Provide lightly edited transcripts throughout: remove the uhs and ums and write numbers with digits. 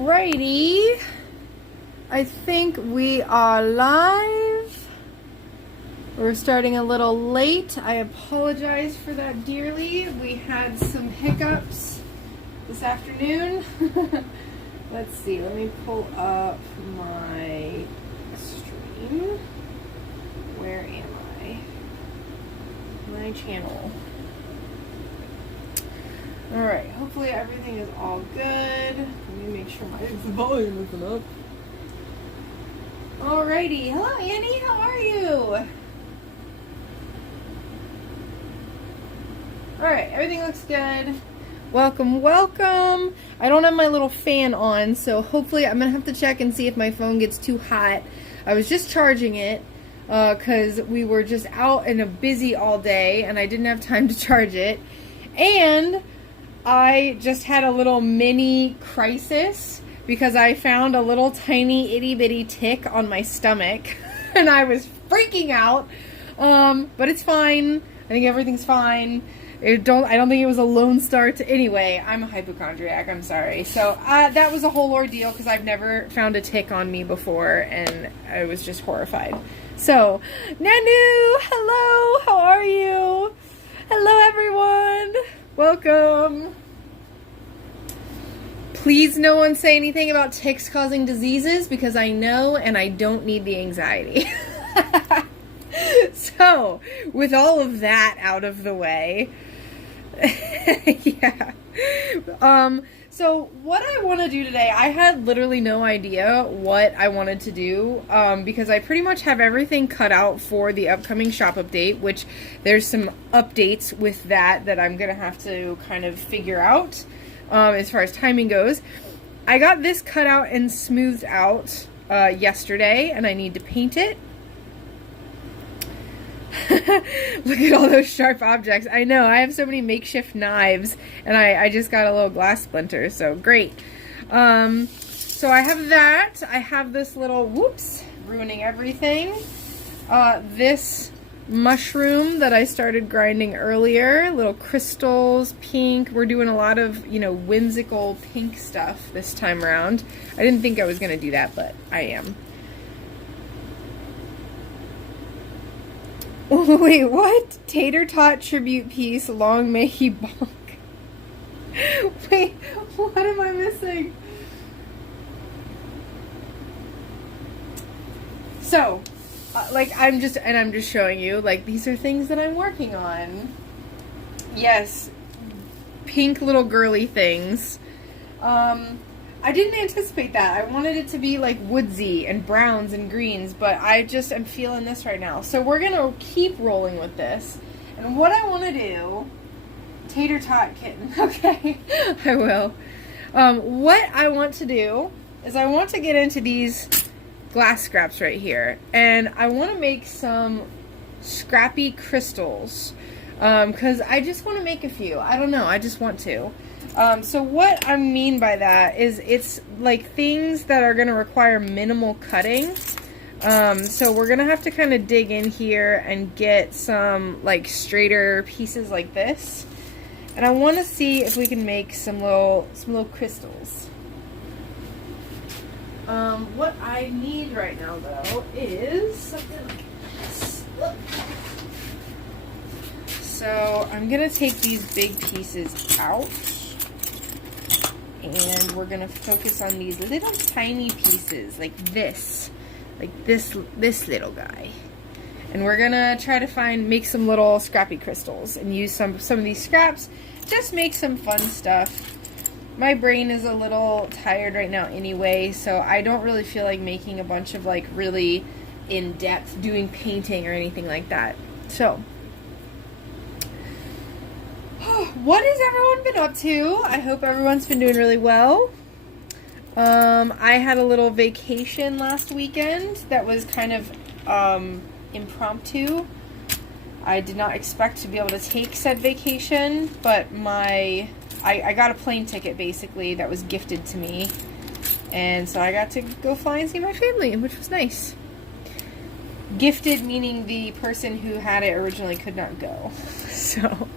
Alrighty, I think we are live. We're starting a little late. I apologize for that dearly. We had some hiccups this afternoon. Let's see, let me pull up my stream. Where am I? My channel. Alright, hopefully everything is all good. Let me make sure my volume isn't up. Alrighty, hello Annie, how are you? Alright, everything looks good. Welcome, welcome. I don't have my little fan on, so hopefully I'm going to have to check and see if my phone gets too hot. I was just charging it because we were just out and busy all day and I didn't have time to charge it. And I just had a little mini crisis because I found a little tiny itty bitty tick on my stomach and I was freaking out. But it's fine. I think everything's fine. I don't think it was a Lone Star anyway. I'm a hypochondriac. I'm sorry. So that was a whole ordeal because I've never found a tick on me before and I was just horrified. So, Nanu, hello. How are you? Hello, everyone. Welcome. Please no one say anything about ticks causing diseases because I know and I don't need the anxiety. So, with all of that out of the way, yeah. So what I want to do today, I had literally no idea what I wanted to do because I pretty much have everything cut out for the upcoming shop update, which there's some updates with that I'm going to have to kind of figure out as far as timing goes. I got this cut out and smoothed out yesterday and I need to paint it. Look at all those sharp objects. I know, I have so many makeshift knives and I just got a little glass splinter, so great. So I have that. I have this little, whoops, ruining everything. This mushroom that I started grinding earlier, little crystals, pink. We're doing a lot of, whimsical pink stuff this time around. I didn't think I was going to do that, but I am. Wait, what? Tater tot tribute piece, long may he bonk. Wait, what am I missing? So, I'm just showing you, these are things that I'm working on. Yes, pink little girly things. I didn't anticipate that. I wanted it to be woodsy and browns and greens, but I just am feeling this right now. So we're going to keep rolling with this. And what I want to do, tater tot kitten, okay, I will. What I want to do is I want to get into these glass scraps right here. And I want to make some scrappy crystals because I just want to make a few. I don't know. I just want to. So what I mean by that is it's things that are going to require minimal cutting. So we're going to have to kind of dig in here and get some straighter pieces like this. And I want to see if we can make some little crystals. What I need right now though is something like this. So I'm going to take these big pieces out. And we're going to focus on these little tiny pieces like this little guy. And we're going to try to make some little scrappy crystals and use some of these scraps. Just make some fun stuff. My brain is a little tired right now anyway, so I don't really feel like making a bunch of really in-depth doing painting or anything like that. So what has everyone been up to? I hope everyone's been doing really well. I had a little vacation last weekend that was kind of impromptu. I did not expect to be able to take said vacation, but I got a plane ticket basically that was gifted to me. And so I got to go fly and see my family, which was nice. Gifted meaning the person who had it originally could not go. So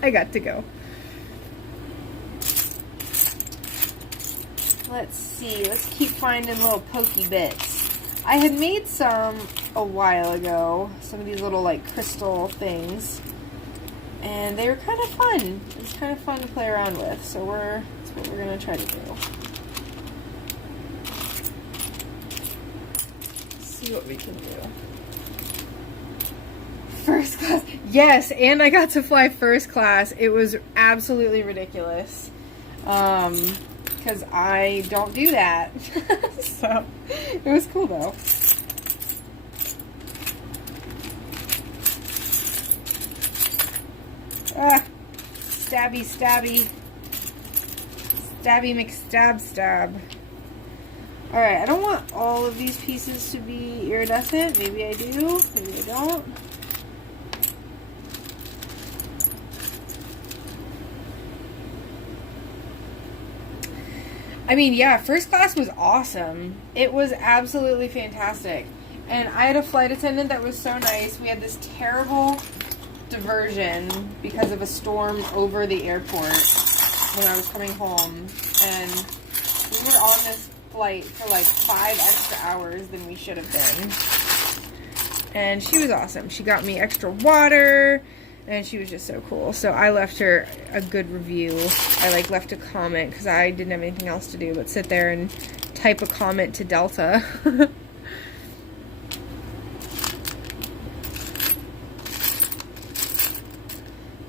I got to go. let's see. Let's keep finding little pokey bits. I had made some a while ago. Some of these little, like, crystal things. And they were kind of fun. It was kind of fun to play around with. So that's what we're going to try to do. Let's see what we can do. First class. Yes, and I got to fly first class. It was absolutely ridiculous. Because I don't do that. So, it was cool though. Ah, stabby, stabby. Stabby McStab stab. Alright, I don't want all of these pieces to be iridescent. Maybe I do, maybe I don't. I mean, yeah, first class was awesome. It was absolutely fantastic. And I had a flight attendant that was so nice. We had this terrible diversion because of a storm over the airport when I was coming home. And we were on this flight for like 5 extra hours than we should have been. And she was awesome. She got me extra water. And she was just so cool. So I left her a good review. I like left a comment because I didn't have anything else to do but sit there and type a comment to Delta.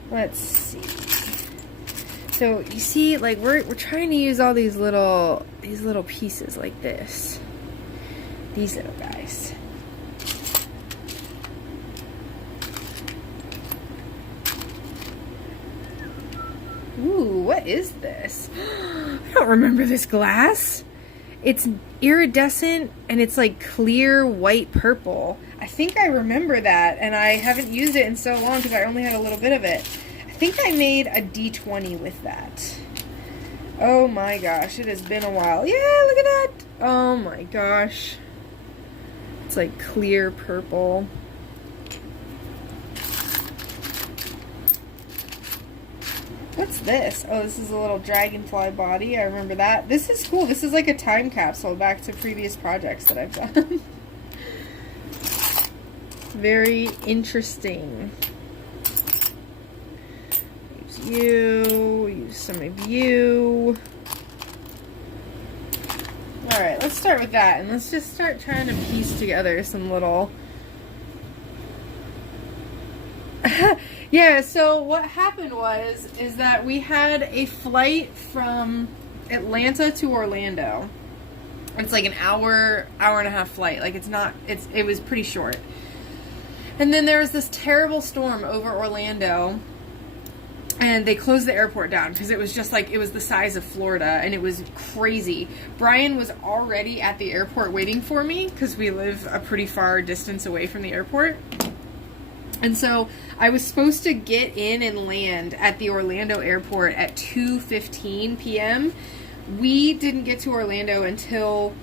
Let's see. So you see, like we're trying to use all these little pieces like this. These little guys. Ooh, what is this? I don't remember this glass. It's iridescent and it's like clear white purple. I think I remember that, and I haven't used it in so long because I only had a little bit of it. I think I made a D20 with that. Oh my gosh, it has been a while. Yeah, look at that. Oh my gosh. It's like clear purple. What's this? Oh, this is a little dragonfly body. I remember that. This is cool. This is like a time capsule back to previous projects that I've done. Very interesting. Use you. Use some of you. Alright, let's start with that. And let's just start trying to piece together some little... Yeah, so what happened is that we had a flight from Atlanta to Orlando. It's like an hour and a half flight. Like it was pretty short. And then there was this terrible storm over Orlando, and they closed the airport down because it was just like, it was the size of Florida, and it was crazy. Brian was already at the airport waiting for me because we live a pretty far distance away from the airport. And so I was supposed to get in and land at the Orlando airport at 2:15 p.m. We didn't get to Orlando until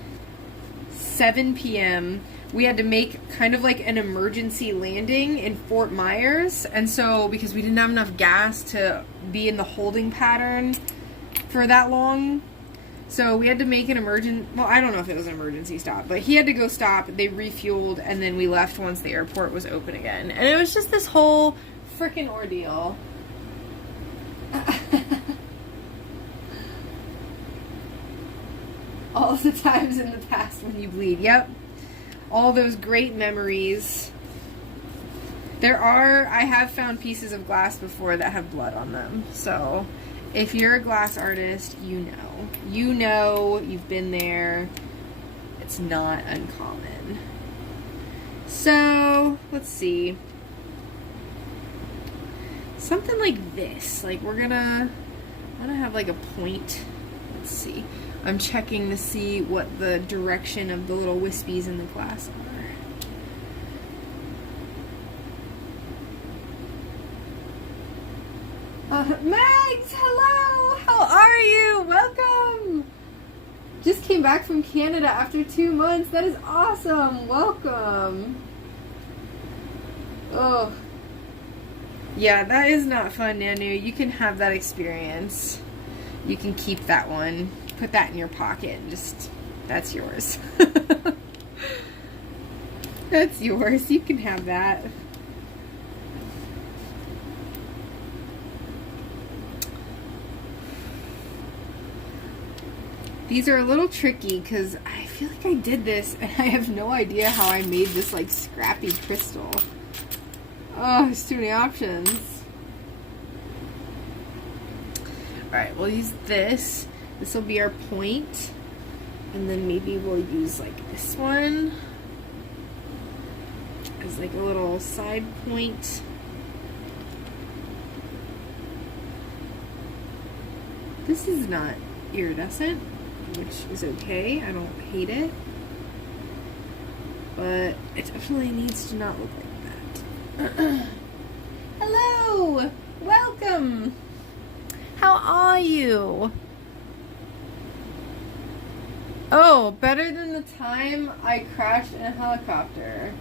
7 p.m. We had to make kind of like an emergency landing in Fort Myers. And so, because we didn't have enough gas to be in the holding pattern for that long, so we had to make an well, I don't know if it was an emergency stop, but he had to go stop, they refueled, and then we left once the airport was open again. And it was just this whole freaking ordeal. All the times in the past when you bleed. Yep. All those great memories. I have found pieces of glass before that have blood on them. So, if you're a glass artist, you know. You know, you've been there. It's not uncommon. So, let's see. Something like this. Like, I want to have like a point. Let's see. I'm checking to see what the direction of the little wispies in the glass are. Megs, hello! How are you? Welcome! Just came back from Canada after 2 months. That is awesome! Welcome! Oh. Yeah, that is not fun, Nanu. You can have that experience. You can keep that one. put that in your pocket and just, that's yours. That's yours. You can have that. These are a little tricky because I feel like I did this and I have no idea how I made this like scrappy crystal. Oh, there's too many options. Alright, we'll use this. This will be our point. And then maybe we'll use like this one as like a little side point. This is not iridescent, which is okay. I don't hate it. But it definitely needs to not look like that. Hello! Welcome! How are you? Oh, better than the time I crashed in a helicopter.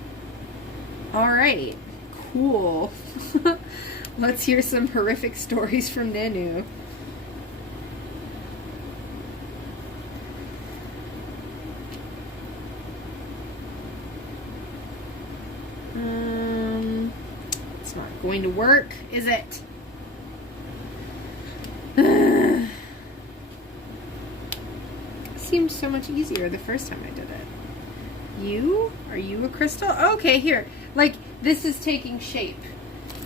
Alright. Cool. Let's hear some horrific stories from Nanu. It's not going to work, is it? Seemed so much easier the first time I did it. You? Are you a crystal? Okay, here. Like, this is taking shape.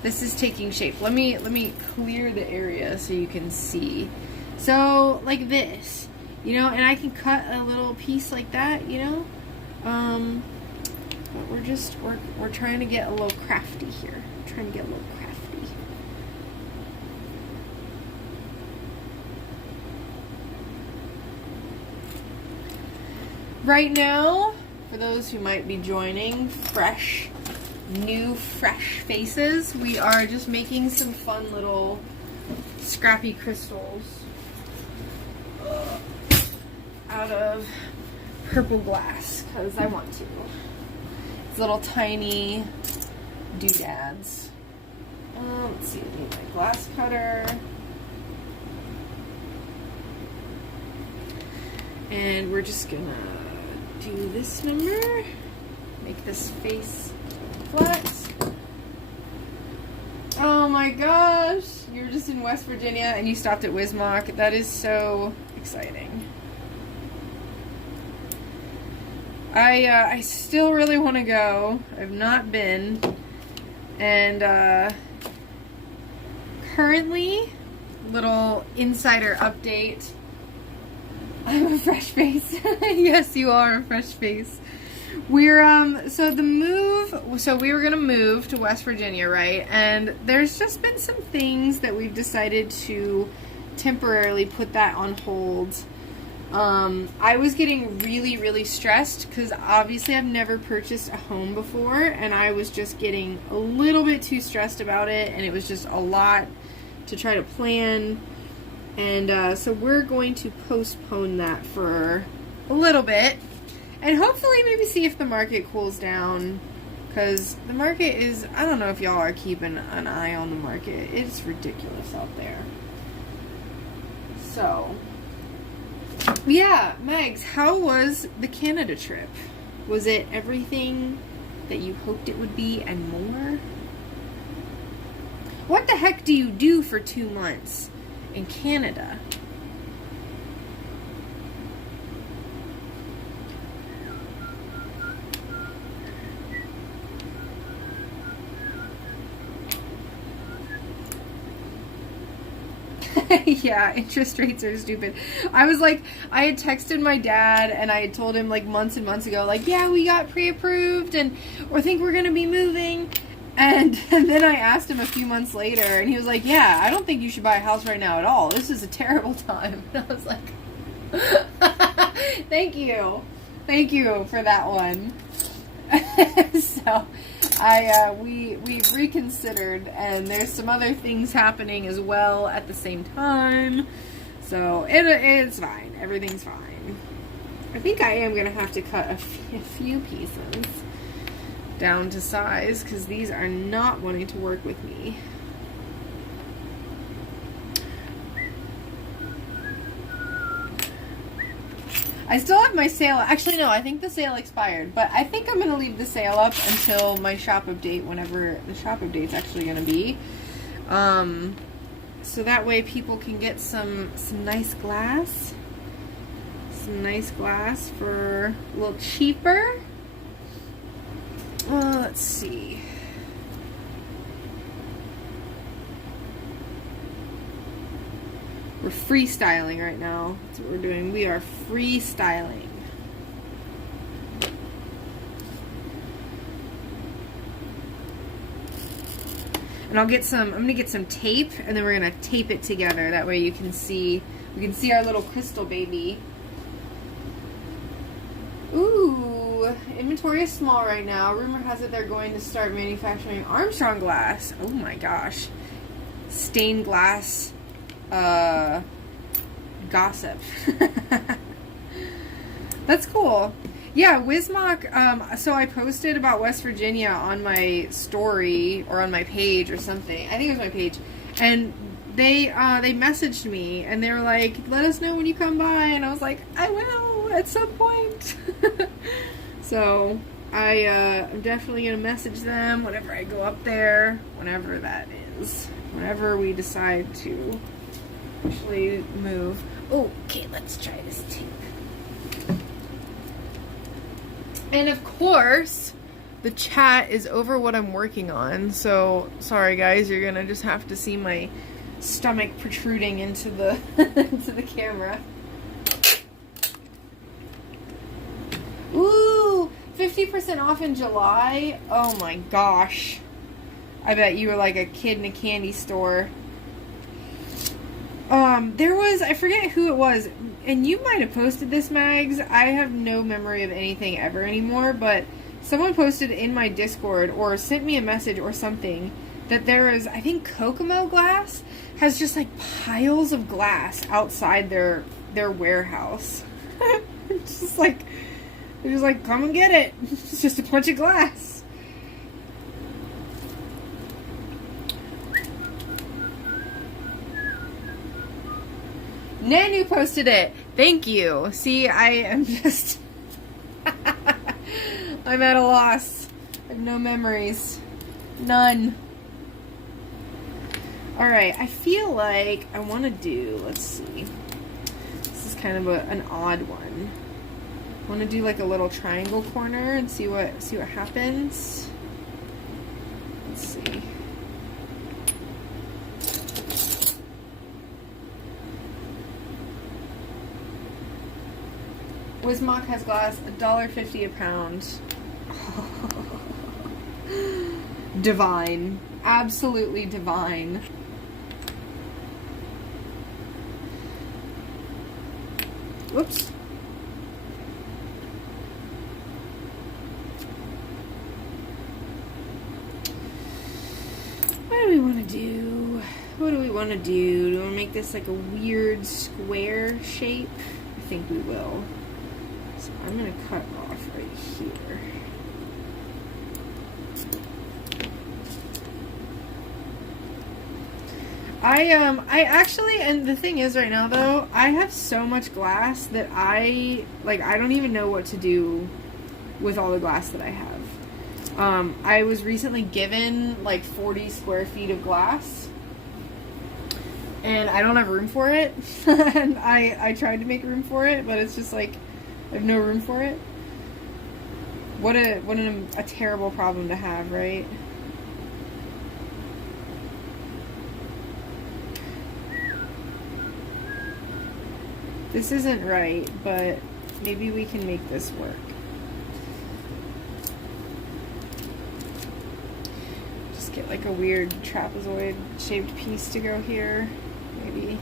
This is taking shape. Let me clear the area so you can see. So, like this. You know, and I can cut a little piece like that, you know? But we're trying to get a little crafty here. Trying to get a little crafty. Right now, for those who might be joining, fresh faces, we are just making some fun little scrappy crystals out of purple glass, because I want to. These little tiny doodads. Let's see, I need my glass cutter. And we're just gonna do this number, make this face flat. Oh my gosh, you were just in West Virginia and you stopped at Wismach. That is so exciting. I still really want to go. I've not been. And currently, little insider update, I'm a fresh face. Yes, you are a fresh face. We're, so we were gonna move to West Virginia, right? And there's just been some things that we've decided to temporarily put that on hold. I was getting really, really stressed because obviously I've never purchased a home before, and I was just getting a little bit too stressed about it, and it was just a lot to try to plan. And so we're going to postpone that for a little bit and hopefully maybe see if the market cools down, because the market is, I don't know if y'all are keeping an eye on the market. It's ridiculous out there. So yeah, Megs, how was the Canada trip? Was it everything that you hoped it would be and more? What the heck do you do for 2 months in Canada? Yeah, interest rates are stupid. I was like, I had texted my dad and I had told him like months and months ago, like, yeah, we got pre-approved and I think we're gonna be moving. And then I asked him a few months later and he was like, yeah, I don't think you should buy a house right now at all. This is a terrible time. And I was like, thank you for that one. So we've reconsidered, and there's some other things happening as well at the same time, so it's fine. Everything's fine. I think I am gonna have to cut a few pieces down to size because these are not wanting to work with me. I still have my sale. Actually, no, I think the sale expired. But I think I'm going to leave the sale up until my shop update, whenever the shop update's actually going to be. So that way people can get some nice glass. Some nice glass for a little cheaper. Let's see. We're freestyling right now. That's what we're doing. We are freestyling. And I'm gonna get some tape, and then we're gonna tape it together. That way we can see our little crystal baby. Ooh, inventory is small right now. Rumor has it they're going to start manufacturing Armstrong glass. Oh my gosh. Stained glass gossip. That's cool. Yeah, Wismach, so I posted about West Virginia on my story or on my page or something. I think it was my page. And they messaged me and they were like, let us know when you come by. And I was like, I will at some point. So I'm definitely going to message them whenever I go up there, whenever that is. Whenever we decide to actually move. Oh, okay, let's try this tape. And of course, the chat is over what I'm working on. So, sorry guys, you're gonna just have to see my stomach protruding into the into the camera. Ooh, 50% off in July. Oh my gosh. I bet you were like a kid in a candy store. There was, I forget who it was, and you might have posted this, Mags. I have no memory of anything ever anymore, but someone posted in my Discord or sent me a message or something that there is, I think Kokomo Glass has just like piles of glass outside their warehouse. It's just like, they're just like, come and get it. It's just a bunch of glass. Nanu posted it. Thank you. See, I am just... I'm at a loss. I have no memories. None. Alright, I feel like I want to do... Let's see. This is kind of an odd one. I want to do like a little triangle corner and see what happens. Let's see. Wismach has glass, $1.50 a pound. Divine. Absolutely divine. Whoops. What do we want to do? What do we want to do? Do we want to make this like a weird square shape? I think we will. So I'm going to cut off right here. I actually, and the thing is right now though, I have so much glass that I don't even know what to do with all the glass that I have. I was recently given like 40 square feet of glass and I don't have room for it. And I tried to make room for it, but it's just like, I have no room for it. What a terrible problem to have, right? This isn't right, but maybe we can make this work. Just get like a weird trapezoid shaped piece to go here, maybe.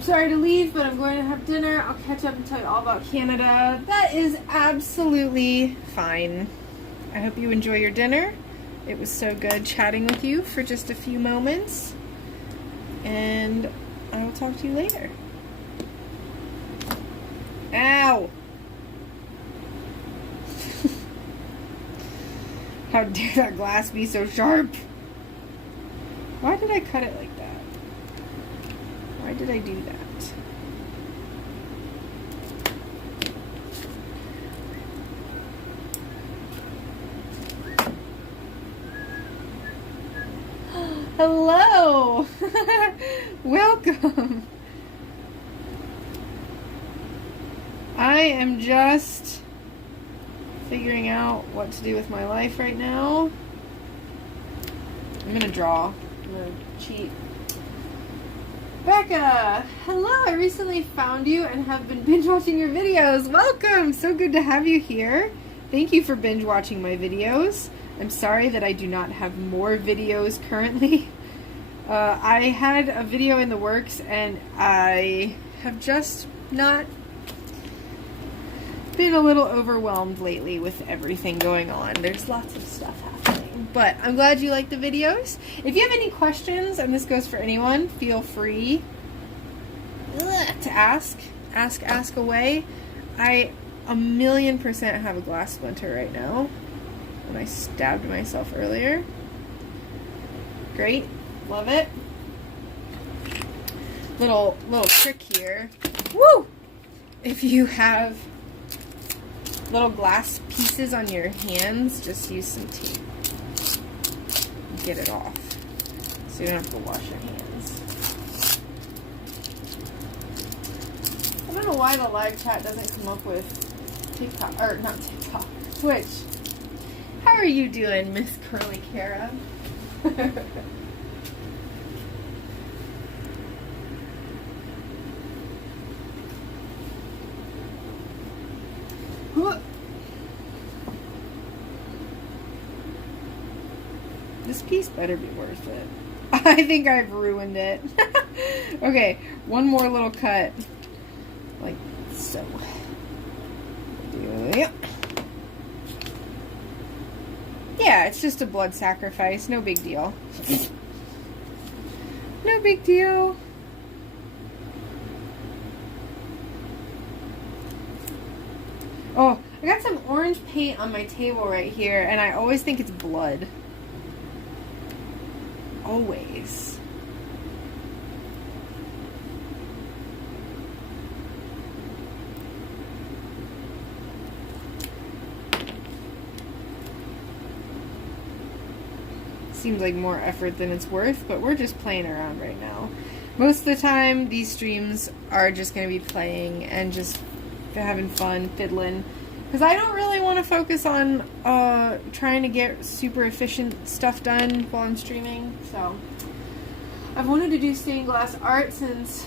Sorry to leave, but I'm going to have dinner. I'll catch up and tell you all about Canada. That is absolutely fine. I hope you enjoy your dinner. It was so good chatting with you for just a few moments. And I will talk to you later. Ow! How dare that glass be so sharp? Why did I cut it like that? Why did I do that? Hello! Welcome! I am just figuring out what to do with my life right now. I'm gonna draw. I'm gonna cheat. Becca! Hello! I recently found you and have been binge watching your videos. Welcome! So good to have you here. Thank you for binge watching my videos. I'm sorry that I do not have more videos currently. I had a video in the works and I have just not been a little overwhelmed lately with everything going on. There's lots of stuff happening. But I'm glad you like the videos. If you have any questions, and this goes for anyone, feel free to ask. Ask away. I 1,000,000% have a glass splinter right now. And I stabbed myself earlier. Great. Love it. Little trick here. Woo! If you have little glass pieces on your hands, just use some tape. Get it off. So you don't have to wash your hands. I don't know why the live chat doesn't come up with TikTok, or not TikTok, Twitch. How are you doing, Miss Curly Cara? This piece better be worth it. I think I've ruined it. Okay, one more little cut. Like so. Yep. Yeah, it's just a blood sacrifice. No big deal. No big deal. Oh, I got some orange paint on my table right here, and I always think it's blood. Always. Seems like more effort than it's worth, but we're just playing around right now. Most of the time, these streams are just going to be playing and just having fun, fiddling. Because I don't really want to focus on trying to get super efficient stuff done while I'm streaming. So, I've wanted to do stained glass art since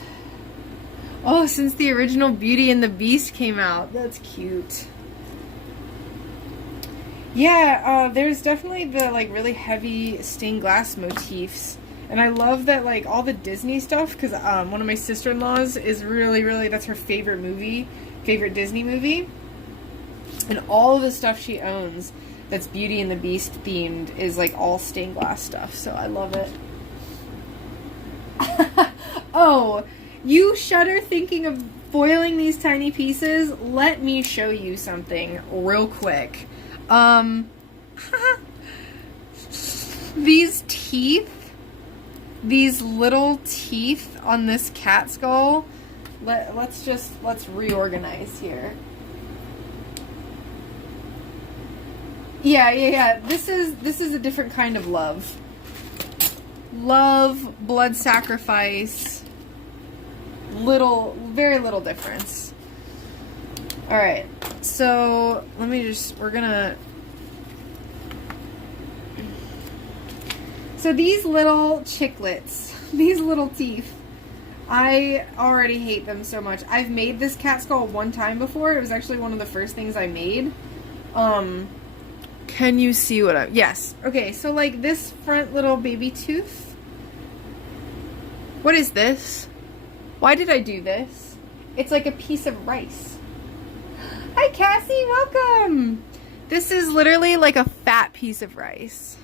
the original Beauty and the Beast came out. That's cute. Yeah, there's definitely the like really heavy stained glass motifs. And I love that, like, all the Disney stuff, because one of my sister-in-laws is really, that's her favorite Disney movie. And all of the stuff she owns that's Beauty and the Beast themed is, like, all stained glass stuff. So I love it. Oh, you shudder thinking of foiling these tiny pieces? Let me show you something real quick. These teeth. These little teeth on this cat skull. Let's reorganize here. Yeah. This is a different kind of love. Love, blood sacrifice. Very little difference. Alright, so so these little chiclets, these little teeth, I already hate them so much. I've made this cat skull one time before. It was actually one of the first things I made. Can you see what yes. Okay, so like this front little baby tooth. What is this? Why did I do this? It's like a piece of rice. Hi Cassie, welcome! This is literally like a fat piece of rice.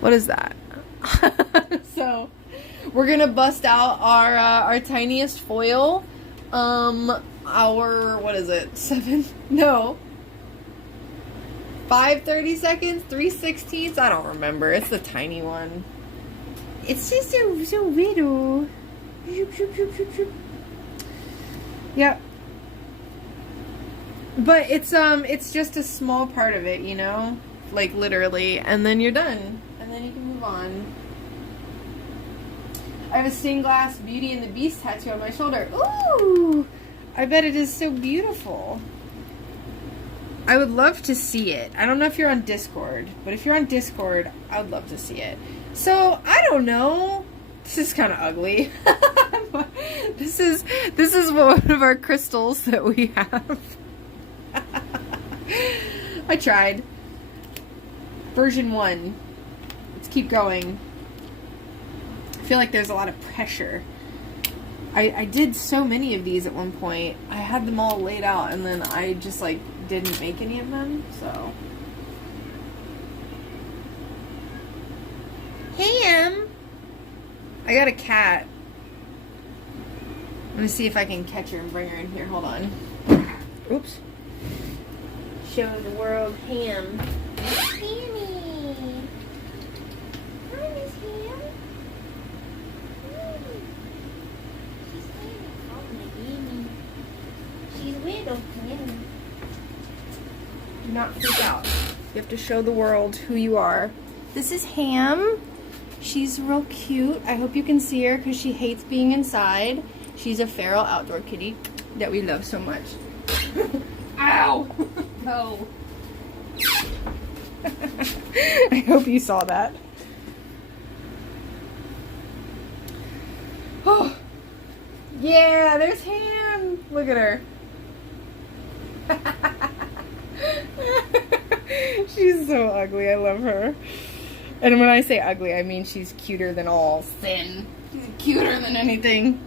What is that? So, we're gonna bust out our tiniest foil. hour, what is it? 7? No. 5:30 seconds? 3/16? I don't remember. It's the tiny one. It's just so little. Yep. But it's just a small part of it, you know? Like, literally. And then you're done. And then you can move on. I have a stained glass Beauty and the Beast tattoo on my shoulder. Ooh! I bet it is so beautiful. I would love to see it. I don't know if you're on Discord, but if you're on Discord, I would love to see it. So, I don't know. This is kind of ugly. This is one of our crystals that we have. I tried. Version 1. Let's keep going. I feel like there's a lot of pressure. I did so many of these at one point. I had them all laid out and then I just like didn't make any of them, so. Ham! I got a cat. Let me see if I can catch her and bring her in here. Hold on. Oops. Show the world Ham. Hammy! Hi, Miss Ham. She's little. Do not freak out. You have to show the world who you are. This is Ham. She's real cute. I hope you can see her because she hates being inside. She's a feral outdoor kitty that we love so much. Ow! No. I hope you saw that. Oh, yeah, there's Ham. Look at her. She's so ugly. I love her. And when I say ugly, I mean she's cuter than all sin. She's cuter than anything.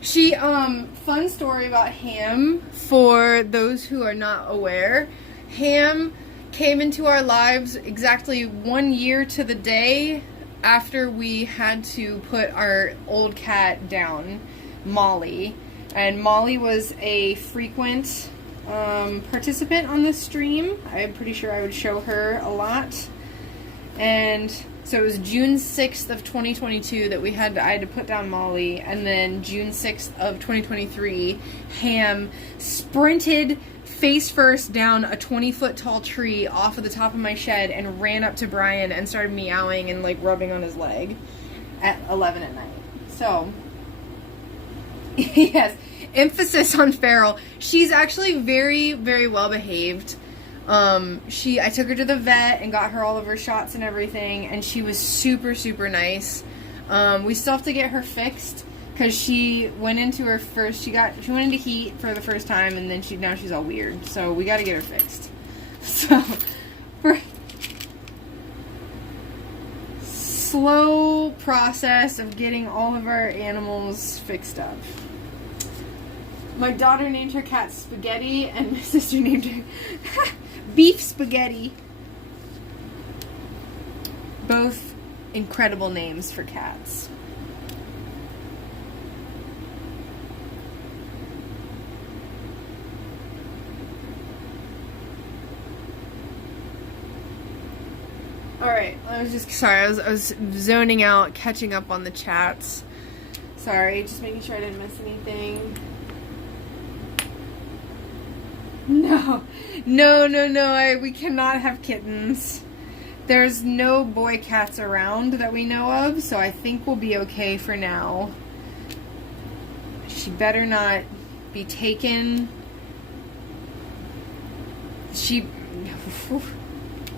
She, fun story about Ham, for those who are not aware. Ham came into our lives exactly 1 year to the day after we had to put our old cat down, Molly. And Molly was a frequent participant on this stream. I'm pretty sure I would show her a lot. And so it was June 6th of 2022 that I had to put down Molly, and then June 6th of 2023, Ham sprinted face first down a 20-foot tall tree off of the top of my shed and ran up to Brian and started meowing and like rubbing on his leg at 11 at night. So, yes, emphasis on feral. She's actually very, very well behaved. I took her to the vet and got her all of her shots and everything, and she was super, super nice. We still have to get her fixed because she went into her first, she went into heat for the first time, and then now she's all weird. So we got to get her fixed. So slow process of getting all of our animals fixed up. My daughter named her cat Spaghetti, and my sister named her Beef Spaghetti. Both incredible names for cats. Alright, I was just, sorry, I was zoning out, catching up on the chats. Sorry, just making sure I didn't miss anything. No, we cannot have kittens. There's no boy cats around that we know of, so I think we'll be okay for now. She better not be taken.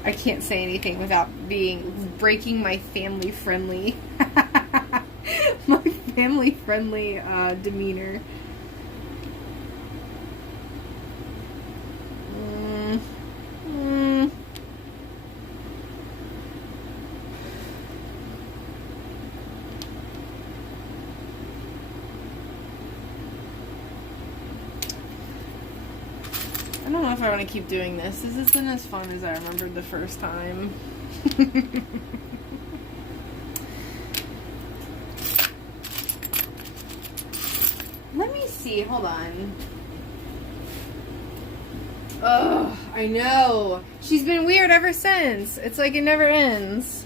I can't say anything without breaking my family-friendly, demeanor. I don't know if I want to keep doing this. This isn't as fun as I remembered the first time. Let me see. Hold on. Ugh, I know. She's been weird ever since. It's like it never ends.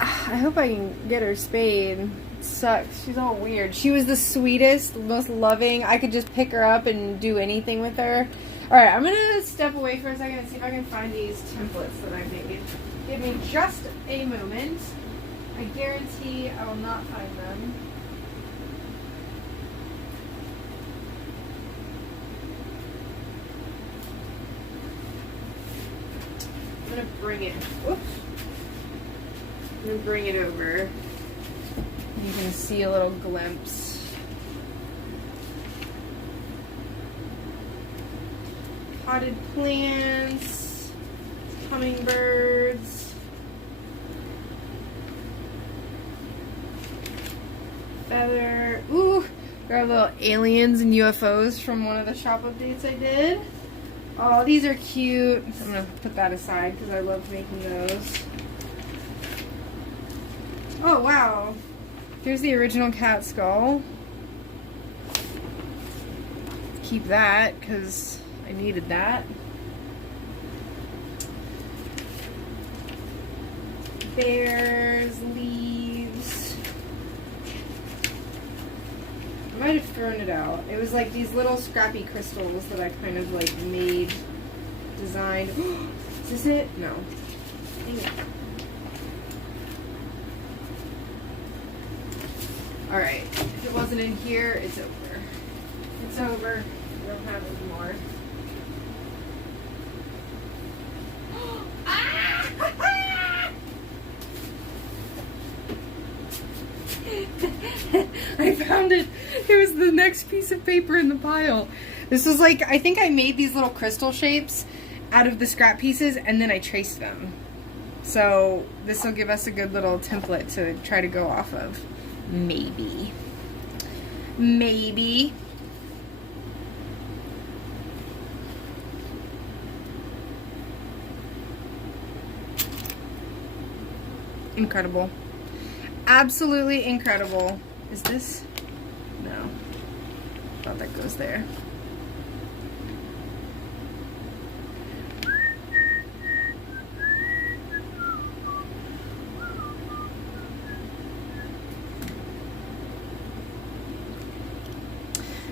I hope I can get her spayed. It sucks. She's all weird. She was the sweetest, most loving. I could just pick her up and do anything with her. Alright, I'm gonna step away for a second and see if I can find these templates that I made. Give me just a moment. I guarantee I will not find them. I'm gonna bring it. Whoops. I'm gonna bring it over. You can see a little glimpse. Potted plants, hummingbirds, feather. Ooh, there are little aliens and UFOs from one of the shop updates I did. Oh, these are cute. I'm gonna put that aside because I love making those. Oh, wow. Here's the original cat skull. Keep that because I needed that. Bears, leaves. I might have thrown it out. It was like these little scrappy crystals that I kind of like made, designed. Is this it? No. Dang it. Alright, if it wasn't in here, it's over. It's over. We don't have it anymore. I found it. It was the next piece of paper in the pile. This was like, I think I made these little crystal shapes out of the scrap pieces and then I traced them. So this will give us a good little template to try to go off of. Maybe. Maybe. Incredible. Absolutely incredible. Is this? No. Thought that goes there.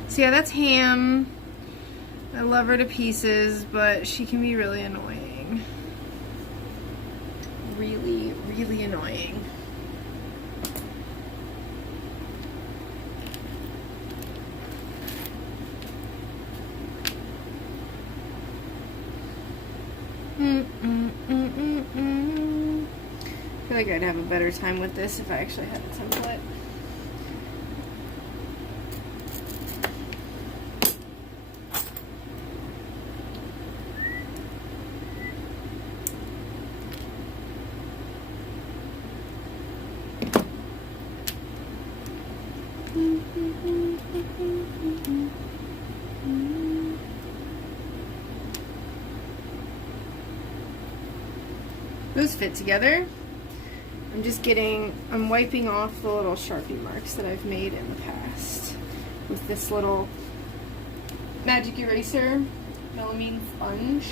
So yeah, that's Ham. I love her to pieces, but she can be really annoying. Really, really annoying. I feel like I'd have a better time with this if I actually had a template. Those fit together. I'm wiping off the little Sharpie marks that I've made in the past with this little magic eraser melamine sponge.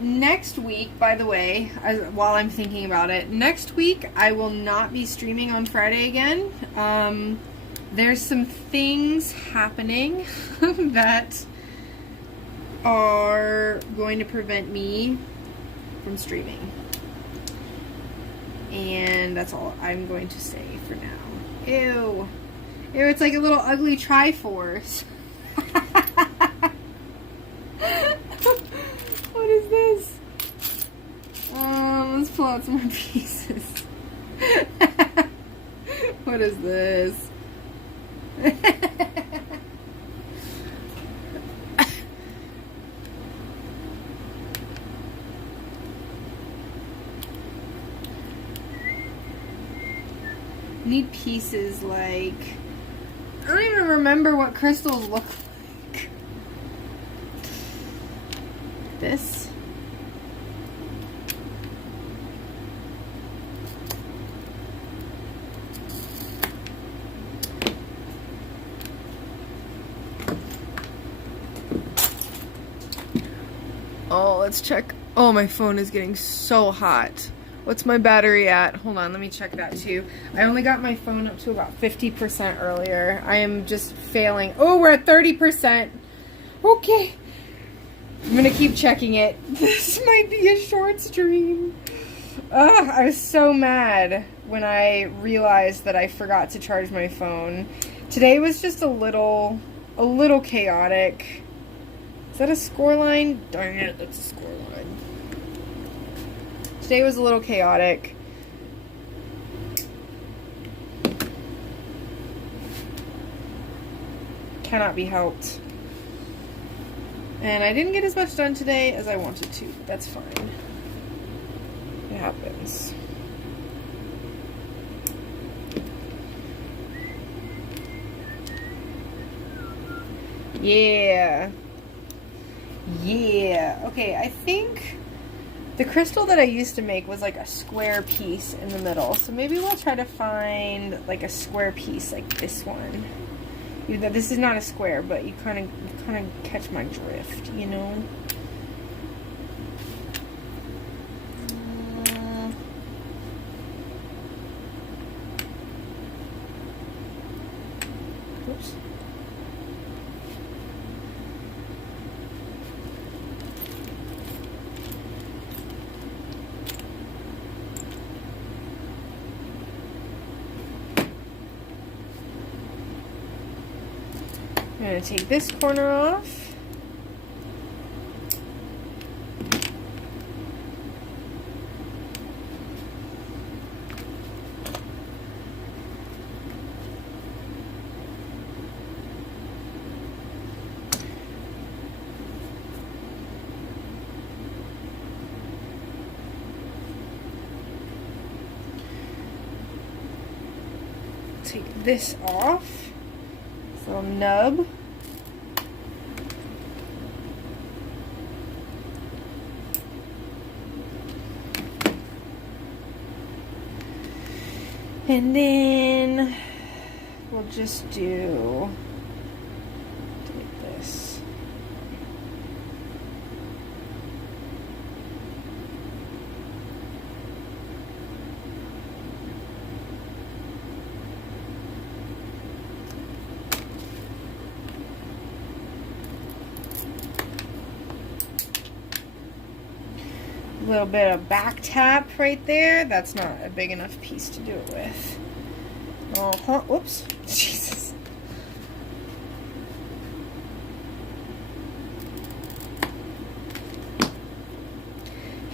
Next week, by the way, while I'm thinking about it, next week I will not be streaming on Friday again. There's some things happening that are going to prevent me from streaming. And that's all I'm going to say for now. Ew. Ew, it's like a little ugly Triforce. What is this? Let's pull out some more pieces. What is this? Need pieces like, I don't even remember what crystals look like. This. Oh, let's check. Oh, my phone is getting so hot. What's my battery at? Hold on, let me check that too. I only got my phone up to about 50% earlier. I am just failing. Oh, we're at 30%. Okay. I'm gonna keep checking it. This might be a short stream. Ugh, I was so mad when I realized that I forgot to charge my phone. Today was just a little chaotic. Is that a score line? Darn it, that's a score line. Today was a little chaotic. Cannot be helped. And I didn't get as much done today as I wanted to, but that's fine. It happens. Yeah. Yeah. Okay, I think the crystal that I used to make was like a square piece in the middle. So maybe we'll try to find like a square piece like this one. This is not a square, but you kind of catch my drift, you know? Oops. I'm going to take this corner off. Take this off. This little nub. And then we'll just do this. A little bit of back tap right there. That's not a big enough piece to do it with. Whoops. Jesus.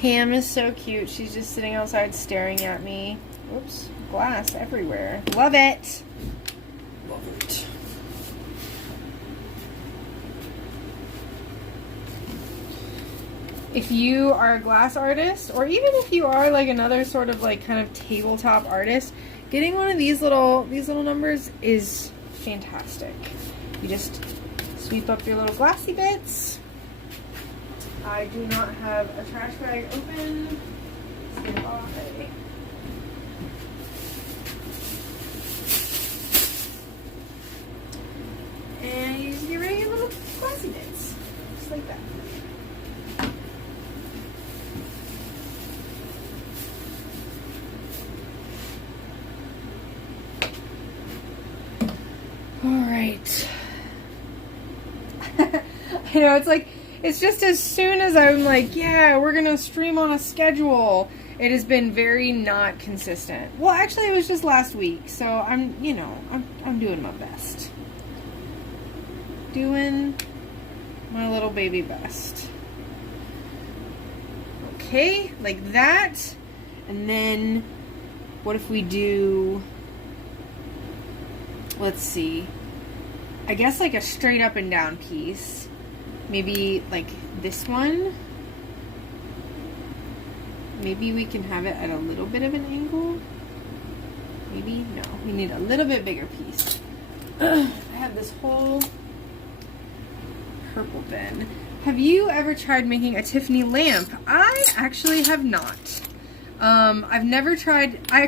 Ham is so cute. She's just sitting outside staring at me. Whoops. Glass everywhere. Love it. Love it. If you are a glass artist, or even if you are like another sort of like kind of tabletop artist, getting one of these little numbers is fantastic. You just sweep up your little glassy bits. I do not have a trash bag open. Stand by. And you just get rid of your little glassy bits, just like that. Alright. I know, it's just as soon as I'm like, yeah, we're gonna stream on a schedule, it has been very not consistent. Well, actually, it was just last week, so I'm doing my best. Doing my little baby best. Okay, like that. And then, what if we do... Let's see. I guess like a straight up and down piece. Maybe like this one. Maybe we can have it at a little bit of an angle. Maybe? No. We need a little bit bigger piece. I have this whole purple bin. Have you ever tried making a Tiffany lamp? I actually have not. I've never tried... I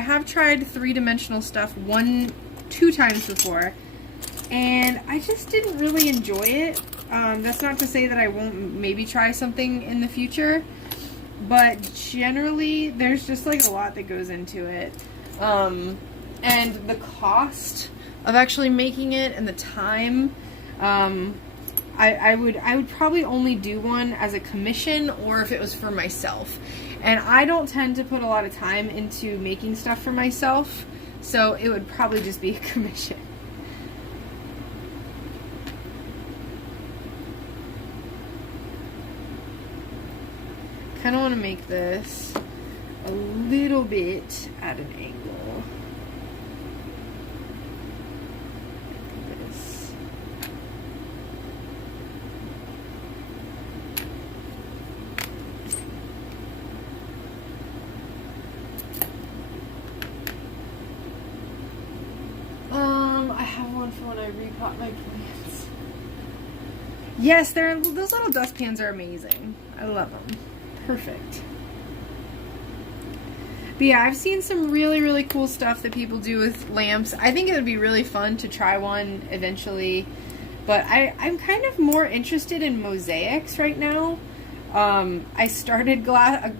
have tried three-dimensional stuff 2 times before, and I just didn't really enjoy it. That's not to say that I won't maybe try something in the future, but generally there's just like a lot that goes into it. And the cost of actually making it and the time, I would probably only do one as a commission or if it was for myself. And I don't tend to put a lot of time into making stuff for myself, so it would probably just be a commission. Kind of want to make this a little bit at an angle. Like this. I have one for when I repot my plants. Yes, those little dustpans are amazing. I love them. Perfect. But yeah, I've seen some really, really cool stuff that people do with lamps. I think it would be really fun to try one eventually. But I'm kind of more interested in mosaics right now. I started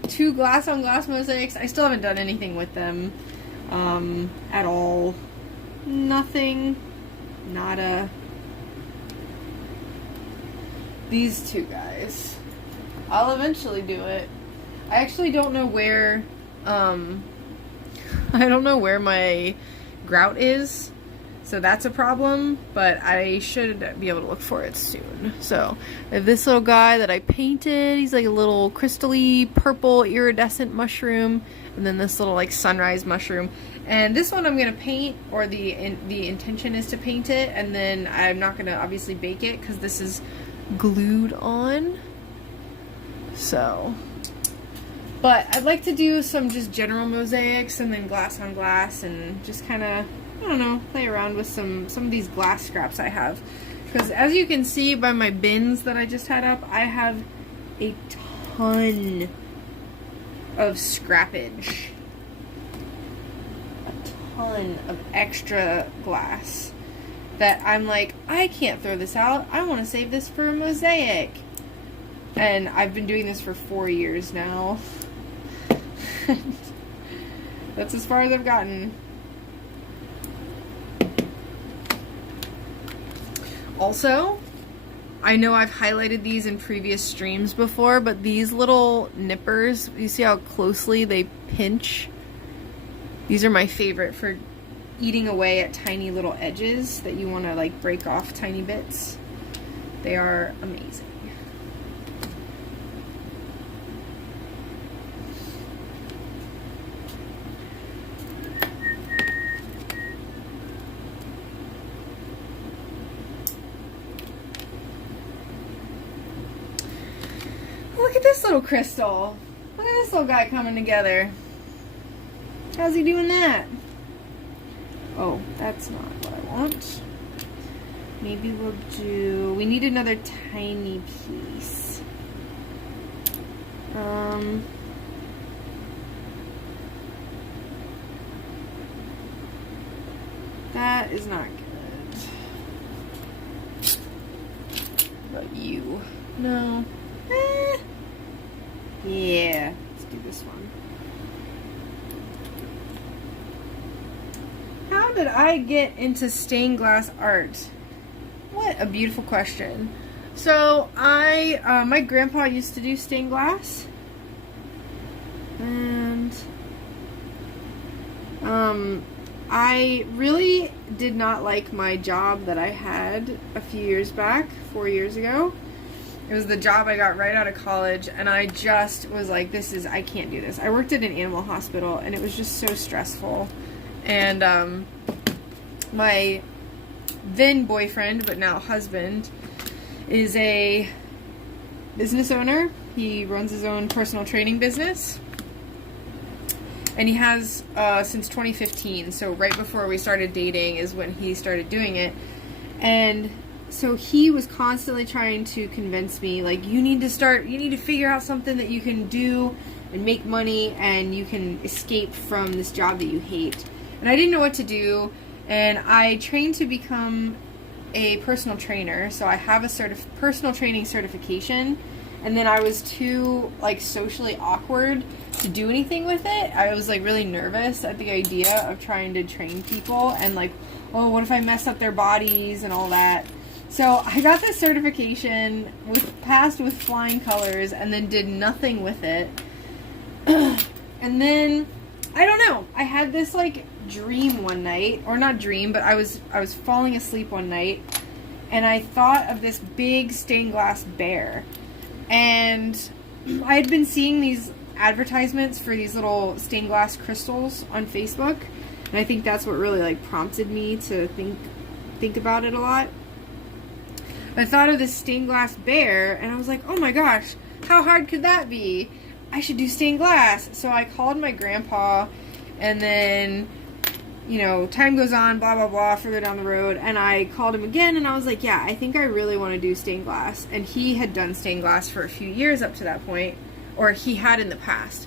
two glass-on-glass mosaics. I still haven't done anything with them at all. Nothing. Nada. These two guys. I'll eventually do it. I actually don't know where, I don't know where my grout is, so that's a problem, but I should be able to look for it soon. So, I have this little guy that I painted. He's like a little crystally purple iridescent mushroom, and then this little like sunrise mushroom. And this one I'm going to paint, or the intention is to paint it, and then I'm not going to obviously bake it because this is glued on. So, but I'd like to do some just general mosaics and then glass on glass and just kind of, I don't know, play around with some of these glass scraps I have. Because as you can see by my bins that I just had up, I have a ton of scrappage. A ton of extra glass that I'm like, I can't throw this out. I want to save this for a mosaic. And I've been doing this for 4 years now. That's as far as I've gotten. Also, I know I've highlighted these in previous streams before, but these little nippers, you see how closely they pinch? These are my favorite for eating away at tiny little edges that you want to like break off tiny bits. They are amazing. Look at this little crystal. Look at this little guy coming together. How's he doing that? Oh, that's not what I want. Maybe we'll do... We need another tiny piece. That is not good. But you... No. Yeah, let's do this one. How did I get into stained glass art? What a beautiful question. So my grandpa used to do stained glass, and I really did not like my job that I had a few years back, 4 years ago. It was the job I got right out of college, and I just was like, I can't do this. I worked at an animal hospital, and it was just so stressful. And my then boyfriend, but now husband, is a business owner. He runs his own personal training business. And he has since 2015, so right before we started dating is when he started doing it. And so he was constantly trying to convince me, like, you need to figure out something that you can do and make money and you can escape from this job that you hate. And I didn't know what to do, and I trained to become a personal trainer, so I have a personal training certification, and then I was too, like, socially awkward to do anything with it. I was, like, really nervous at the idea of trying to train people, and, like, oh, what if I mess up their bodies and all that. So I got this certification, passed with flying colors, and then did nothing with it. And then, I don't know, I had this, like, dream one night, or not dream, but I was falling asleep one night, and I thought of this big stained glass bear, and I had been seeing these advertisements for these little stained glass crystals on Facebook, and I think that's what really, like, prompted me to think about it a lot. I thought of this stained glass bear, and I was like, oh my gosh, how hard could that be? I should do stained glass. So I called my grandpa, and then, you know, time goes on, blah, blah, blah, further down the road, and I called him again, and I was like, yeah, I think I really want to do stained glass. And he had done stained glass for a few years up to that point, or he had in the past.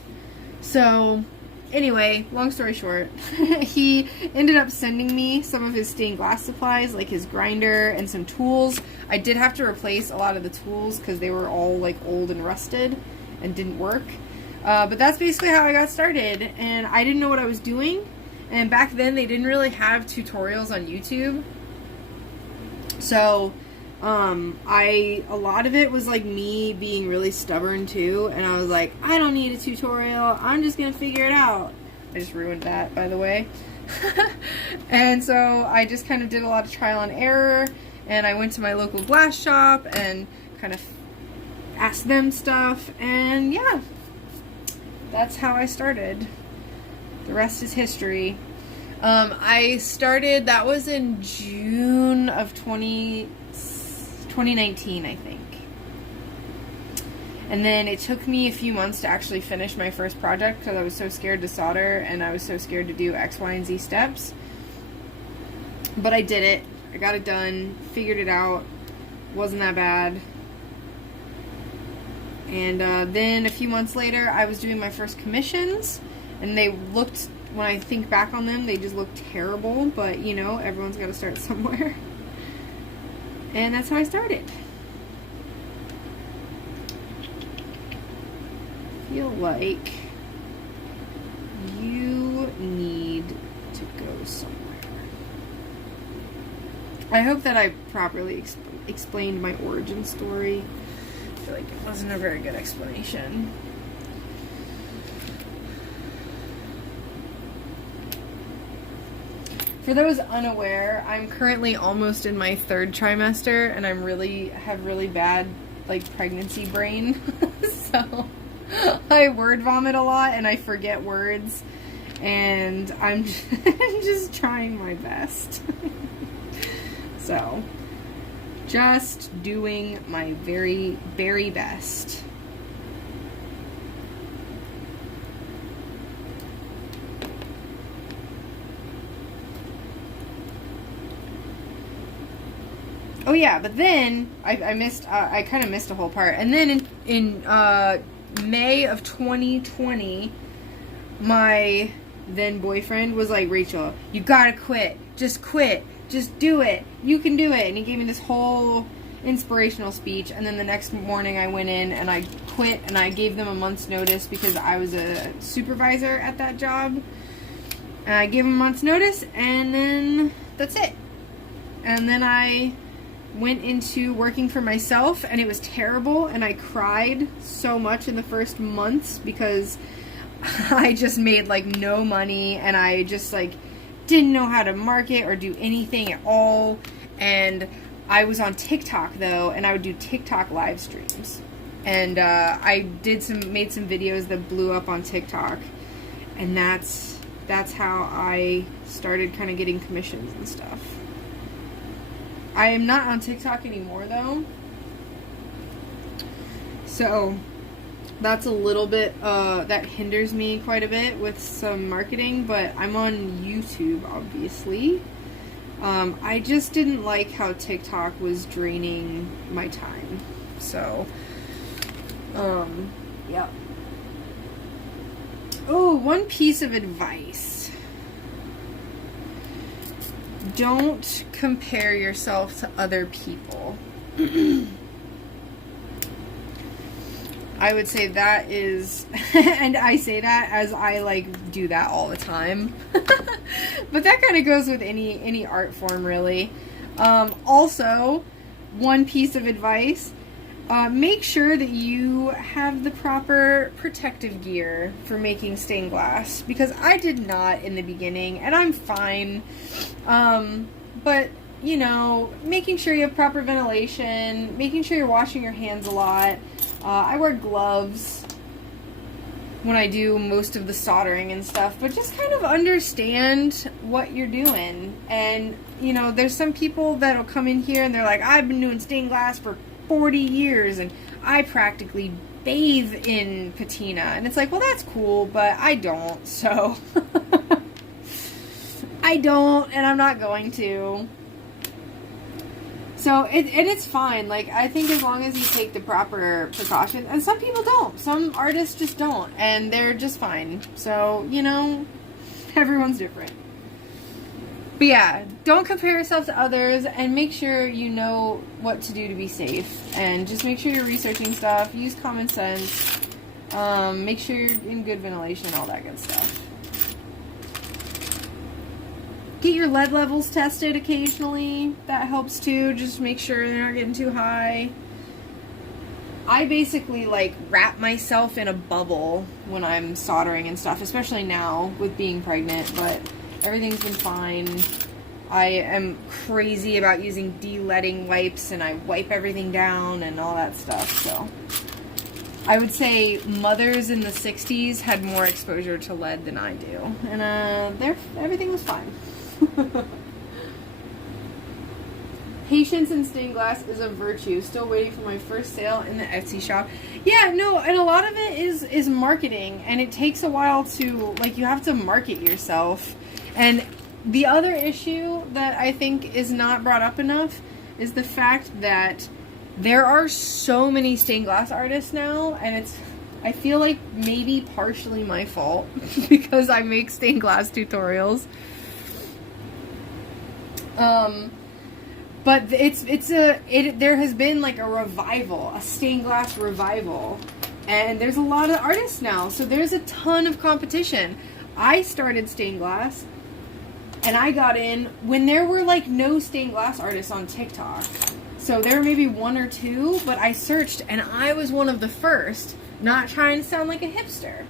So, anyway, long story short, he ended up sending me some of his stained glass supplies, like his grinder and some tools. I did have to replace a lot of the tools because they were all, like, old and rusted and didn't work. But that's basically how I got started, and I didn't know what I was doing. And back then, they didn't really have tutorials on YouTube. So, a lot of it was like me being really stubborn too. And I was like, I don't need a tutorial. I'm just going to figure it out. I just ruined that, by the way. And so I just kind of did a lot of trial and error. And I went to my local glass shop and kind of asked them stuff. And yeah, that's how I started. The rest is history. I started, that was in June of 2019, I think. And then it took me a few months to actually finish my first project because I was so scared to solder and I was so scared to do X, Y, and Z steps. But I did it. I got it done, figured it out. Wasn't that bad. And then a few months later, I was doing my first commissions. And they looked, when I think back on them, they just look terrible. But, you know, everyone's got to start somewhere. And that's how I started. I feel like you need to go somewhere. I hope that I properly explained my origin story. I feel like it wasn't a very good explanation. For those unaware, I'm currently almost in my 3rd trimester, and I have really bad, like, pregnancy brain. So I word vomit a lot, and I forget words, and I'm just trying my best. So, just doing my very, very best. Oh yeah, but then I kind of missed a whole part. And then in May of 2020, my then boyfriend was like, Rachel, you gotta quit. Just quit. Just do it. You can do it. And he gave me this whole inspirational speech. And then the next morning I went in and I quit, and I gave them a month's notice because I was a supervisor at that job. And I gave them a month's notice, and then that's it. And then I went into working for myself, and it was terrible, and I cried so much in the first months because I just made, like, no money, and I just, like, didn't know how to market or do anything at all. And I was on TikTok, though, and I would do TikTok live streams, and I made some videos that blew up on TikTok, and that's how I started kind of getting commissions and stuff. I am not on TikTok anymore, though. So, that's a little bit, that hinders me quite a bit with some marketing, but I'm on YouTube, obviously. I just didn't like how TikTok was draining my time. So, yeah. Oh, one piece of advice. don't compare yourself to other people. I would say that is, and I say that as I like do that all the time, but that kind of goes with any art form, really. Also, one piece of advice, make sure that you have the proper protective gear for making stained glass, because I did not in the beginning, and I'm fine, but you know, making sure you have proper ventilation, making sure you're washing your hands a lot. I wear gloves when I do most of the soldering and stuff, but just kind of understand what you're doing. And, you know, there's some people that'll come in here and they're like, I've been doing stained glass for 40 years and I practically bathe in patina. And it's like, well, that's cool, but I don't, so. I don't, and I'm not going to. So, it's fine. Like, I think as long as you take the proper precautions, and some people don't. Some artists just don't, and they're just fine. So, you know, everyone's different. But yeah, don't compare yourself to others, and make sure you know what to do to be safe. And just make sure you're researching stuff, use common sense, make sure you're in good ventilation, all that good stuff. Get your lead levels tested occasionally. That helps too. Just make sure they're not getting too high. I basically like wrap myself in a bubble when I'm soldering and stuff, especially now with being pregnant, but everything's been fine. I am crazy about using de-leading wipes, and I wipe everything down and all that stuff, so. I would say mothers in the 60s had more exposure to lead than I do, and everything was fine. Patience in stained glass is a virtue. Still waiting for my first sale in the Etsy shop. Yeah, no, and a lot of it is marketing, and it takes a while to, like, you have to market yourself. And the other issue that I think is not brought up enough is the fact that there are so many stained glass artists now, and I feel like maybe partially my fault because I make stained glass tutorials. But there has been like a revival, a stained glass revival, and there's a lot of artists now, so there's a ton of competition. I started stained glass, and I got in when there were like no stained glass artists on TikTok. So there were maybe one or two, but I searched and I was one of the first, not trying to sound like a hipster.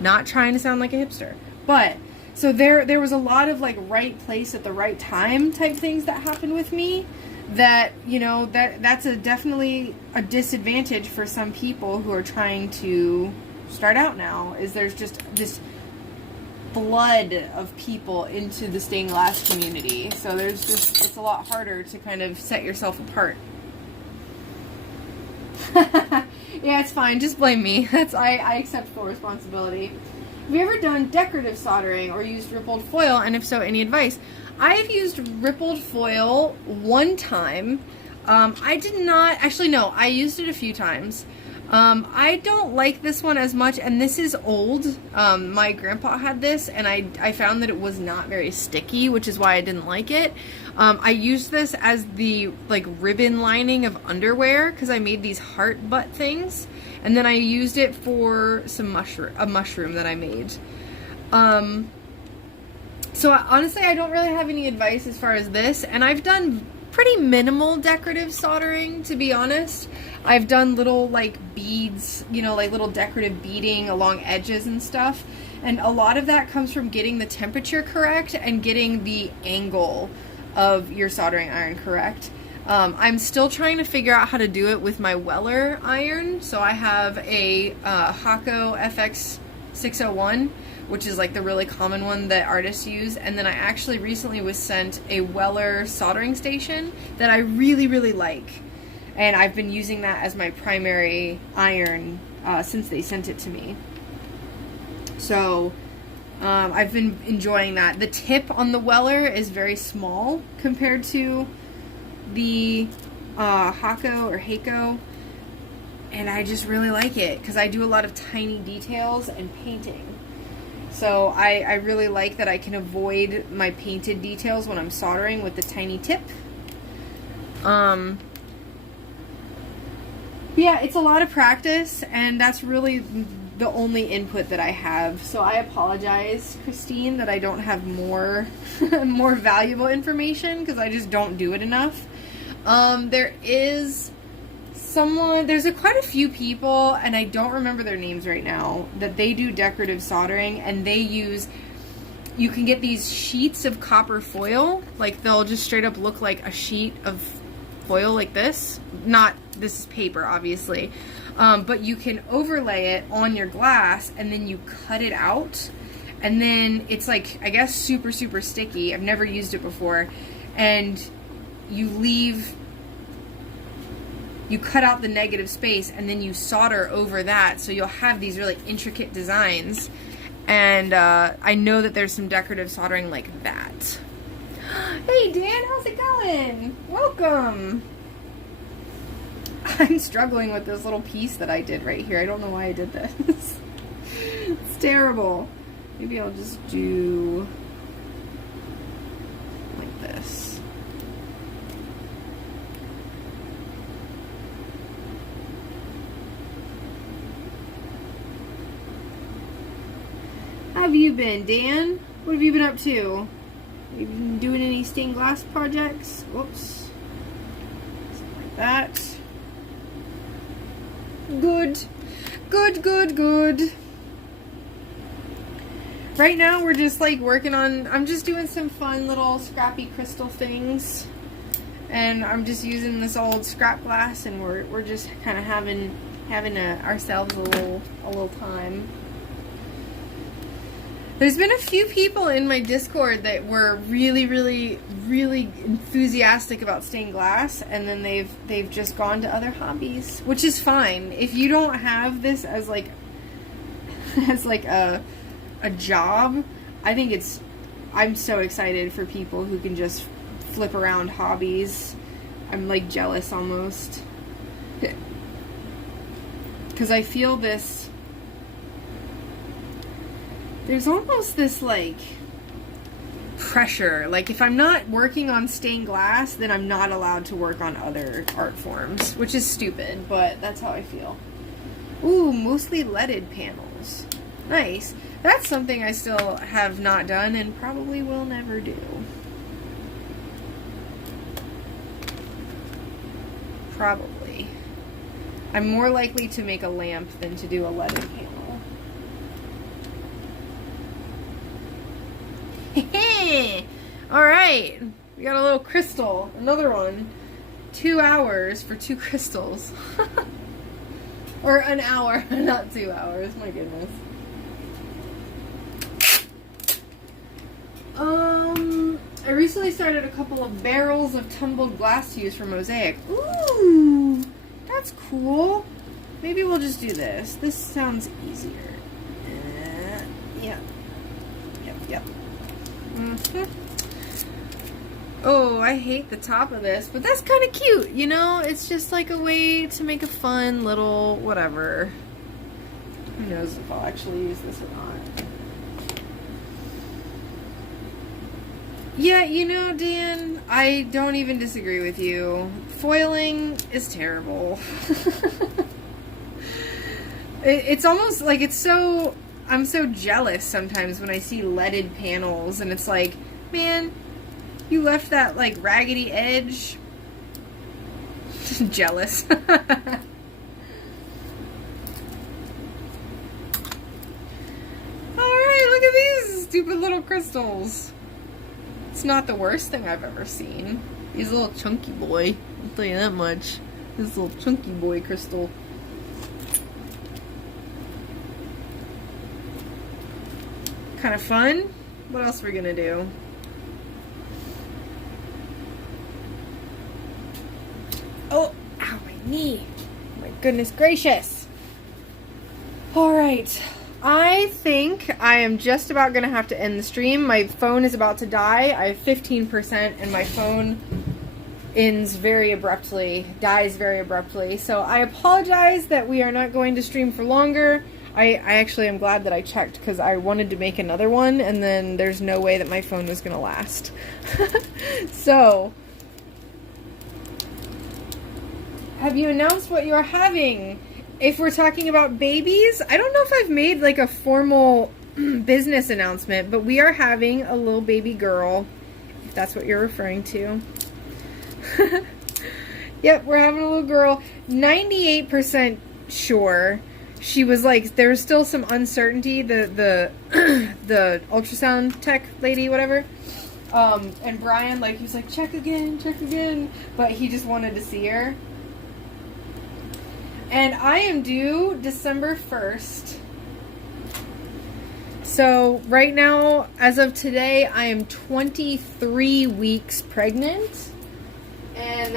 Not trying to sound like a hipster, but so there was a lot of like right place at the right time type things that happened with me that, you know, that's definitely a disadvantage for some people who are trying to start out now, is there's just this flood of people into the stained glass community. So it's a lot harder to kind of set yourself apart. Yeah, it's fine. Just blame me. I accept full responsibility. Have you ever done decorative soldering or used rippled foil? And if so, any advice? I've used rippled foil one time. I did not, actually no, I used it a few times. I don't like this one as much, and this is old. My grandpa had this, and I found that it was not very sticky, which is why I didn't like it. I used this as the like ribbon lining of underwear because I made these heart butt things, and then I used it for a mushroom that I made. So honestly, I don't really have any advice as far as this, and I've done pretty minimal decorative soldering, to be honest. I've done little like beads, you know, like little decorative beading along edges and stuff, and a lot of that comes from getting the temperature correct and getting the angle of your soldering iron correct. I'm still trying to figure out how to do it with my Weller iron. So I have a Hakko FX 601, which is like the really common one that artists use, and then I actually recently was sent a Weller soldering station that I really, really like, and I've been using that as my primary iron since they sent it to me. So I've been enjoying that. The tip on the Weller is very small compared to the Hakko or Hakko, and I just really like it because I do a lot of tiny details and painting. So I really like that I can avoid my painted details when I'm soldering with the tiny tip. Yeah, it's a lot of practice, and that's really the only input that I have. So I apologize, Christine, that I don't have more more valuable information, because I just don't do it enough. There's quite a few people, and I don't remember their names right now, that they do decorative soldering, and you can get these sheets of copper foil. Like, they'll just straight up look like a sheet of foil like this. This is paper, obviously. But you can overlay it on your glass, and then you cut it out. And then it's like, I guess, super, super sticky. I've never used it before. And you cut out the negative space, and then you solder over that. So you'll have these really intricate designs. And I know that there's some decorative soldering like that. Hey Dan, how's it going? Welcome. I'm struggling with this little piece that I did right here. I don't know why I did this. It's terrible. Maybe I'll just do like this. How have you been, Dan? What have you been up to? Have you been doing any stained glass projects? Whoops. Something like that. Good. Good, good, good. Right now we're just like working on, I'm just doing some fun little scrappy crystal things. And I'm just using this old scrap glass, and we're just kind of having ourselves a little time. There's been a few people in my Discord that were really, really, really enthusiastic about stained glass, and then they've just gone to other hobbies, which is fine. If you don't have this as like a job, I think I'm so excited for people who can just flip around hobbies. I'm like jealous almost, because I feel this. There's almost this, like, pressure. Like, if I'm not working on stained glass, then I'm not allowed to work on other art forms, which is stupid, but that's how I feel. Ooh, mostly leaded panels. Nice. That's something I still have not done and probably will never do. Probably. I'm more likely to make a lamp than to do a leaded panel. Alright, we got a little crystal, another one. 2 hours for 2 crystals. Or an hour, not 2 hours, my goodness. I recently started a couple of barrels of tumbled glass to use for mosaic. Ooh, that's cool. Maybe we'll just do this. This sounds easier. Yeah. Yep. Mm-hmm. Oh, I hate the top of this, but that's kind of cute, you know? It's just like a way to make a fun little whatever. Who knows if I'll actually use this or not. Yeah, you know, Dan, I don't even disagree with you. Foiling is terrible. It's almost like I'm so jealous sometimes when I see leaded panels, and it's like, man, you left that, like, raggedy edge. Jealous. Alright, look at these stupid little crystals. It's not the worst thing I've ever seen. He's a little chunky boy. I'll tell you that much. This little chunky boy crystal. Kind of fun. What else are we gonna do? Oh, ow, my knee. My goodness gracious. Alright. I think I am just about going to have to end the stream. My phone is about to die. I have 15% and my phone dies very abruptly. So I apologize that we are not going to stream for longer. I actually am glad that I checked because I wanted to make another one and then there's no way that my phone was going to last. So, have you announced what you are having? If we're talking about babies, I don't know if I've made like a formal business announcement, but we are having a little baby girl, if that's what you're referring to. Yep, we're having a little girl. 98% sure. She was like, there was still some uncertainty, the ultrasound tech lady, whatever. And Brian, like, he was like, check again. But he just wanted to see her. And I am due December 1st. So right now, as of today, I am 23 weeks pregnant. And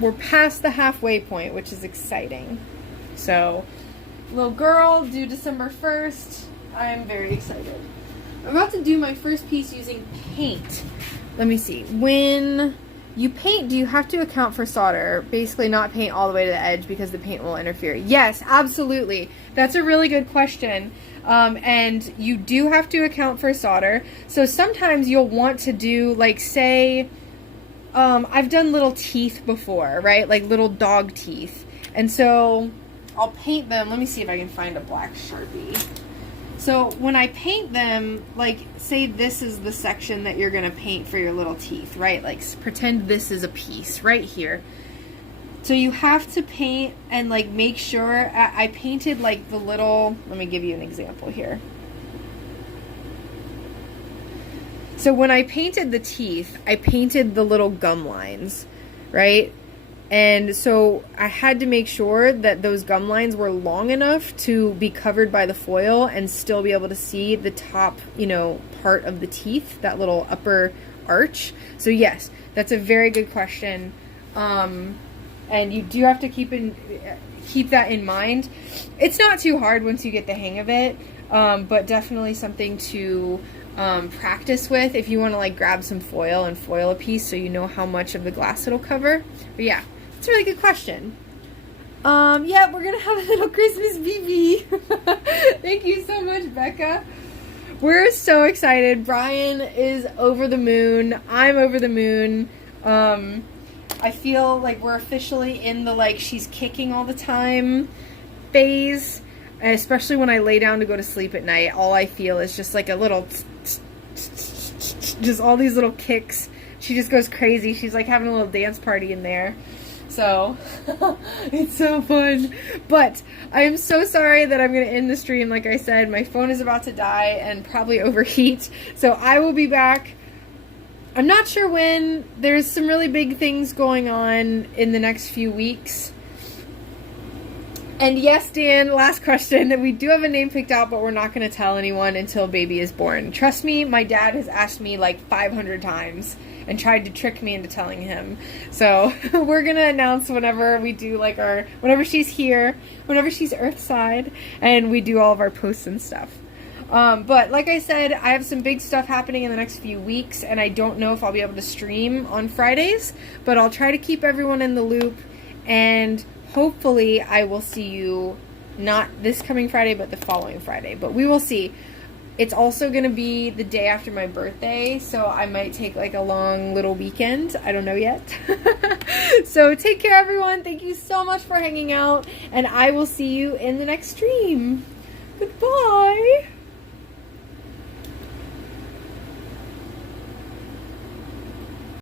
we're past the halfway point, which is exciting. So, little girl, due December 1st. I'm very excited. I'm about to do my first piece using paint. Let me see. When you paint, do you have to account for solder? Basically not paint all the way to the edge because the paint will interfere. Yes, absolutely. That's a really good question. And you do have to account for solder. So sometimes you'll want to do, like, say, I've done little teeth before, right? Like little dog teeth. And so I'll paint them. Let me see if I can find a black Sharpie. So when I paint them, like, say this is the section that you're going to paint for your little teeth, right? Like, pretend this is a piece right here. So you have to paint and, like, make sure. I painted, like, the little, let me give you an example here. So when I painted the teeth, I painted the little gum lines, right? And so I had to make sure that those gum lines were long enough to be covered by the foil and still be able to see the top, part of the teeth, that little upper arch. So yes, that's a very good question. And you do have to keep that in mind. It's not too hard once you get the hang of it, but definitely something to practice with if you want to, like, grab some foil and foil a piece so you know how much of the glass it'll cover. But yeah, it's a really good question. Yeah, we're gonna have a little Christmas baby. Thank you so much, Becca. We're so excited. Brian is over the moon. I'm over the moon. I feel like we're officially in the, like, she's kicking all the time phase. And especially when I lay down to go to sleep at night, all I feel is just like a little just all these little kicks. She just goes crazy. She's like having a little dance party in there. So, it's so fun. But I am so sorry that I'm going to end the stream. Like I said, my phone is about to die and probably overheat. So I will be back. I'm not sure when. There's some really big things going on in the next few weeks. And yes, Dan, last question. We do have a name picked out, but we're not going to tell anyone until baby is born. Trust me, my dad has asked me like 500 times and tried to trick me into telling him. So we're going to announce whenever we do, like, whenever she's here, whenever she's Earthside, and we do all of our posts and stuff. But like I said, I have some big stuff happening in the next few weeks, and I don't know if I'll be able to stream on Fridays, but I'll try to keep everyone in the loop, and hopefully I will see you not this coming Friday, but the following Friday. But we will see. It's also going to be the day after my birthday, so I might take, like, a long little weekend. I don't know yet. So take care, everyone. Thank you so much for hanging out, and I will see you in the next stream.